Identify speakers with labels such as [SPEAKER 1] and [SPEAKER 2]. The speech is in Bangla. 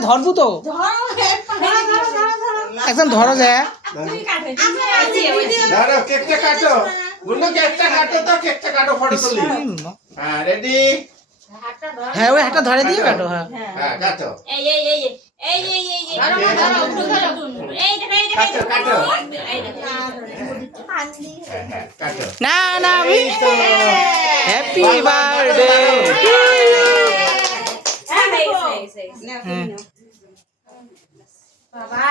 [SPEAKER 1] ধরবো তো? একদম ধরো
[SPEAKER 2] হ্যাঁ
[SPEAKER 1] হ্যাঁ ওই হাতটা ধরে দিয়ে কাটো হ্যাঁ।
[SPEAKER 2] না
[SPEAKER 1] না না আমি হ্যাপি বার্থডে
[SPEAKER 3] হ্যাঁ।
[SPEAKER 4] বাবা